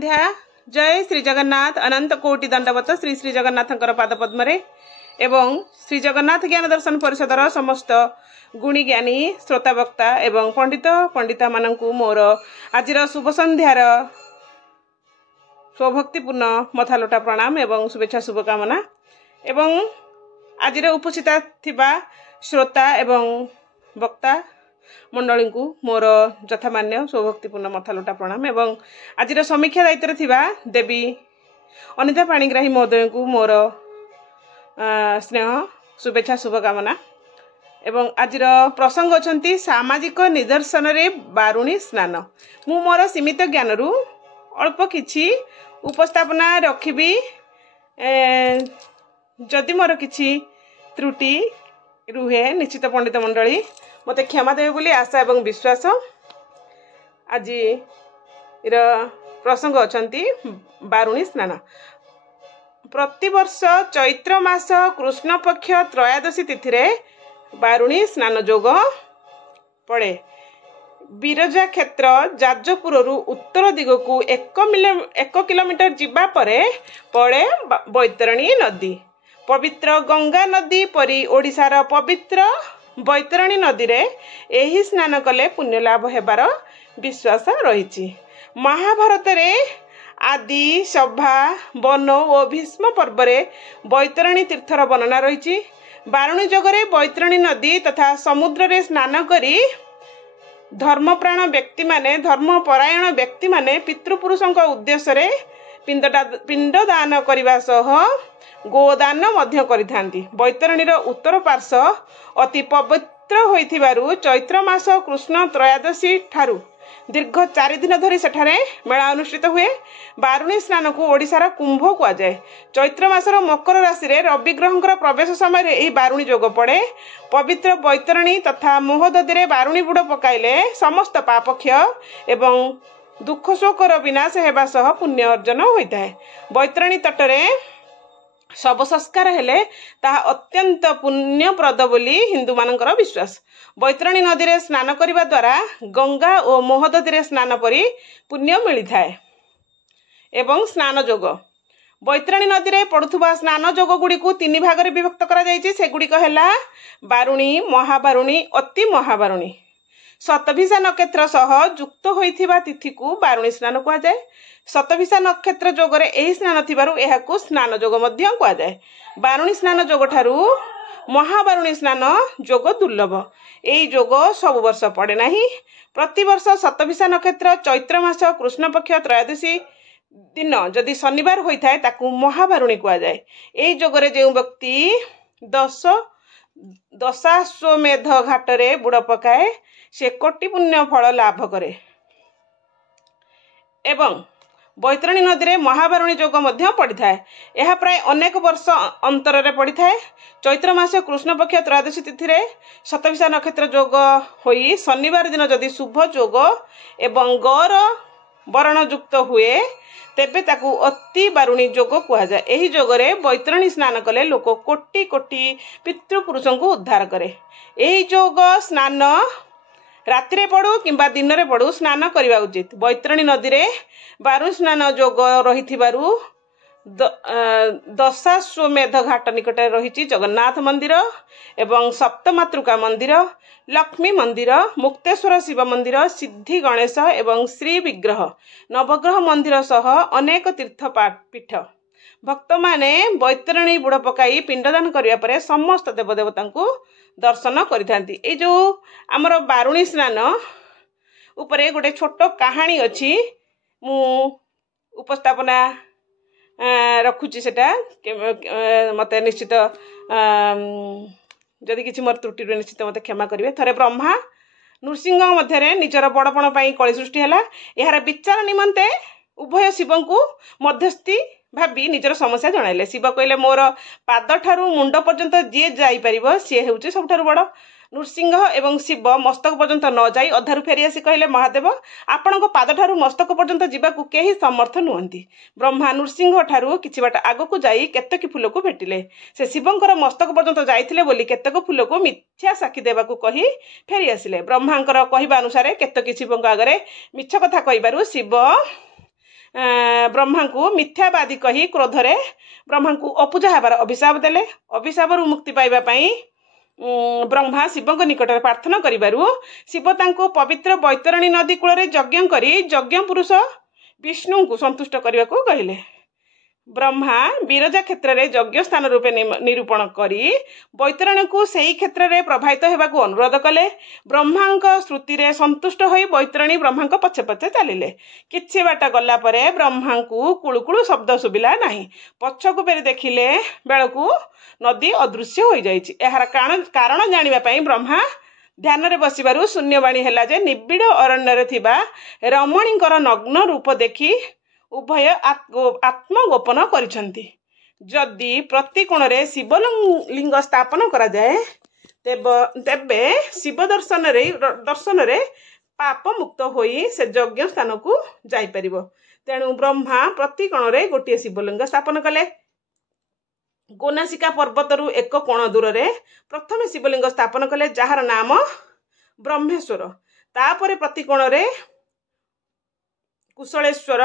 संध्या जय श्री जगन्नाथ अनंत कोटि दंडवत श्री श्री जगन्नाथ पाद पद्म एवं श्री जगन्नाथ ज्ञान दर्शन परिषदर समस्त गुणी ज्ञानी श्रोता वक्ता एवं पंडित पंडिता मानू मोर आज शुभ संध्यार स्वभक्तिपूर्ण मथालोटा प्रणाम एवं शुभेच्छा शुभकामना एवं आज उपस्थित थिबा श्रोता एवं वक्ता मंडली को मोर यथामान्य स्वभक्तिपूर्ण मथालोटा प्रणाम एवं आज समीक्षा दायित्व थिबा देवी अनिता पाणिग्राही महोदय को मोर स्नेह शुभेच्छा शुभकामना एवं आज प्रसंग अच्छा सामाजिक निदर्शन रे बारुणी स्नान मु मोर सीमित ज्ञान रु अल्प किछि उपस्थापना रखिबी जदि मोर किछि त्रुटि रुहे निश्चित पंडित मंडली मते क्षमा देवे बोली आशा एवं विश्वास। आज प्रसंग अच्छा बारुणी स्नान प्रतिवर्ष चैत्र मास कृष्ण पक्ष त्रयोदशी तिथि रे बारुणी स्नान योग पड़े। बिरजा क्षेत्र जाजपुर उत्तर दिग को 1 किलोमीटर जीवा परे पड़े बैतरणी नदी। पवित्र गंगा नदी परी ओडिशार पवित्र बैतरणी नदी रे एही स्नान कले पुण्य लाभ हेबार विश्वास रही। महाभारत रे आदि सभा वन और भीष्म पर्व रे बैतरणी तीर्थर वर्णना रही। बारुणी जगरे बैतरणी नदी तथा समुद्र रे स्नान करी धर्मप्राण व्यक्ति माने धर्मपरायण व्यक्ति माने पितृपुरुषों उद्देश्य रे पिंडदान करने सह गोदान मध्य करिथांती। बैतरणीर उत्तर पार्श्व अति पवित्र होइथिबारु चैत्र मास कृष्ण त्रयोदशी ठारू दीर्घ 4 दिन धरी सेठारे मेला अनुष्ठित हुए। बारुणी स्नान को ओडिशार कुंभ कह जाए। चैत्र मासर मकर राशि रे रवि ग्रहंकर प्रवेश समय रे एही बारुणी जोग पड़े। पवित्र बैतरणी तथा मोहददी रे बारुणी बुड़ पकाइले समस्त पापक्षय एवं दुख शोकर विनाश हेबा सह पुण्य अर्जन होता है। बैतरणी तटरे शव संस्कार हेले ताहा अत्यंत पुण्यप्रद बोली हिंदू मानकर विश्वास। बैतरणी नदी रे स्नान करिबा द्वारा गंगा और मोहददी रे स्नान परी पुण्य मिलता है। एवं स्नान योग बैतरणी नदी रे पड़ुथुबा स्नान योग गुड़ी को 3 भाग रे विभक्त करा जायछि। से गुड़ी हेला बारुणी महाबारुणी अति महाबारुणी। शतभिषा नक्षत्र सह युक्त होइथिबा तिथि को बारुणी स्नान कहा जाए। शतभिषा नक्षत्र जोगरे एही स्नान थिबारु एहाकु स्नान जोग मध्य कहा जाए। बारुणी स्नान जोग ठारू महाबारुणी स्नान जोग दुर्लभ। एही जोग सब वर्ष पड़े नाही। प्रतिवर्ष शतभिषा नक्षत्र चैत्र मास कृष्ण पक्ष त्रयोदशी दिन जदि शनिवार होइथाय ताकु महाबारुणी कहा जाए। एही जोगरे जे व्यक्ति दशाश्वमेध घाटरे बुड़ पकाए से कोटि पुण्य फल लाभ करे। एवं बैतरणी नदी रे महाबारुणी जोग मध्य पड़ी थाए। यह प्राय अनेक वर्ष अंतर रे पड़ी थाए। चैत्र मास कृष्ण पक्ष त्रयोदशी तिथि रे शतभिषा नक्षत्र जोग होई शनिवार दिन जदि शुभ जोग एवं गौर वरण युक्त हुए तेबे ताकू अति बारुणी जोग कहा जाए। एही जोगरे बैतरणी स्नान कले लोक कोटि कोटि पितृपुरुषों को उद्धार करे। एही जोग स्नान रात्रि पड़ू किंबा दिन रे पड़ू स्नान करवा उचित। बैतरणी नदी रे बारुणी स्नान जोग रहिथिबारु दशाश्वमेध घाट निकट रही जगन्नाथ मंदिर एवं सप्तमातृका मंदिर लक्ष्मी मंदिर मुक्तेश्वर शिव मंदिर सिद्धि गणेश एवं श्री विग्रह नवग्रह मंदिर सह अनेक तीर्थ पीठ भक्त माने बैतरणी बुड़ पकाई पिंडदान करिया परे समस्त देवदेवता को दर्शन करिथांती। ए जो आमर बारुणी स्नान उपरे गोटे छोट कहानी अच्छी मु उपस्थापना रखुची सेटा मत निश्चित जदि किसी मोर त्रुटि निश्चित मत क्षमा करेंगे। थरे ब्रह्मा नृसिंह मध्य निजर बड़पण कली सृष्टि है। यार विचार निमंते उभय शिव को मध्यस्थी भाभी निजर समस्या जणाइले। शिव कहले मोर पाद ठारू मुंड पर्यंत जी जापर सी हूँ सबुठ बड़। नृसिंह एवं शिव मस्तक पर्यंत न जाई अधारू फेरी आसी कहले महादेव आपण पाद ठारू मस्तक पर्यंत जावाक केही समर्थ नुहंती। ब्रह्मा नृसिंह ठारू किछि बाट आगकू जाई केतकी फूल को भेटिले। से शिवंकर मस्तक पर्यंत जाइथिले बोली केतक फूल को मिथ्या साक्षी देवाकू कही फेरी आसिले। ब्रह्मांकर कहवा अनुसार केतकी शिवंक आगरे मिछ कथा कहिबारु शिव ब्रह्मा को मिथ्यावादी कही क्रोधरे ब्रह्मा को अपूजा हेबार अभिशाप देले। अभिशापरू मुक्ति पाइबा पई ब्रह्मा शिव निकट प्रार्थना करिबारु शिव तांको पवित्र बैतरणी नदी कूल यज्ञ करी यज्ञ पुरुष विष्णु को संतुष्ट करने को कहले। ब्रह्मा विरजा क्षेत्र में यज्ञ स्थान रूपे निरूपण करी बैतरणी को सही क्षेत्र में प्रभावित होगा अनुरोध कले। ब्रह्मा श्रुति रे संतुष्ट होई बैतरणी ब्रह्मा पछे पछे चलिले। किछि बाट गला परे ब्रह्मा को कुळुकुळु शब्द सुबिला नाही। पछकु फेरी देखिले बेलकु नदी अदृश्य हो जाइछि। एहार कारण जानिबा पई ब्रह्मा ध्यान रे बसिबारु शून्यवाणी हैला जे निबिड़ अरण्य रे थिबा रमणींकर नग्न रूप देखि उभय आत्मगोपन करिसंती। जदि प्रति कोण रे शिवलिंग स्थापन करा जाए तेबे शिव दर्शन रे पाप मुक्त होई से यज्ञ स्थान को जाई परिबो। तेणु ब्रह्मा प्रति कोण रे गोटे शिवलिंग स्थापन कले। गोनासिका पर्वतरू एक कोण दूर रे प्रथम शिवलिंग स्थापन कले जार नाम ब्रह्मेश्वर। तापरे प्रति कोण रे कुशलेश्वर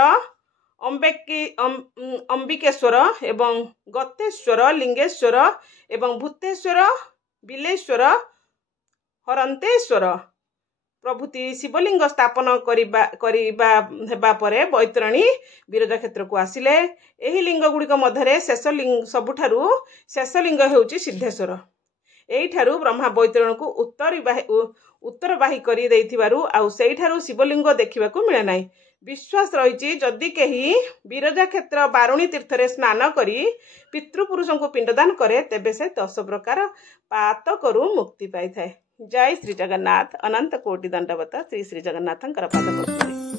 अंबिकेश्वर एवं गतेश्वर लिंगेश्वर एवं भूतेश्वर बिलेश्वर हरंतेश्वर प्रभृति शिवलिंग स्थापन हेबा परे बैतरणी विरजा क्षेत्र को आसिले। एही लिंग गुड़िक मध्य शेष लिंग सबुठारु शेष लिंग हेउची सिद्धेश्वर। एइठारु ब्रह्मा बैतरणी को उत्तरवाही करी देइथिबारु आउ सेइठारु शिवलिंग देखिबाकू मिले नाही। विश्वास रही जदि कहीं विरजा क्षेत्र बारुणी तीर्थ रे स्नान करी पितृपुरुष को पिंडदान करे तेबे से 10 प्रकार पातकरू मुक्ति पाई थाए। जय श्री जगन्नाथ। अनंत कोटि दंडवत श्री श्री जगन्नाथंकर पाद पद्मे।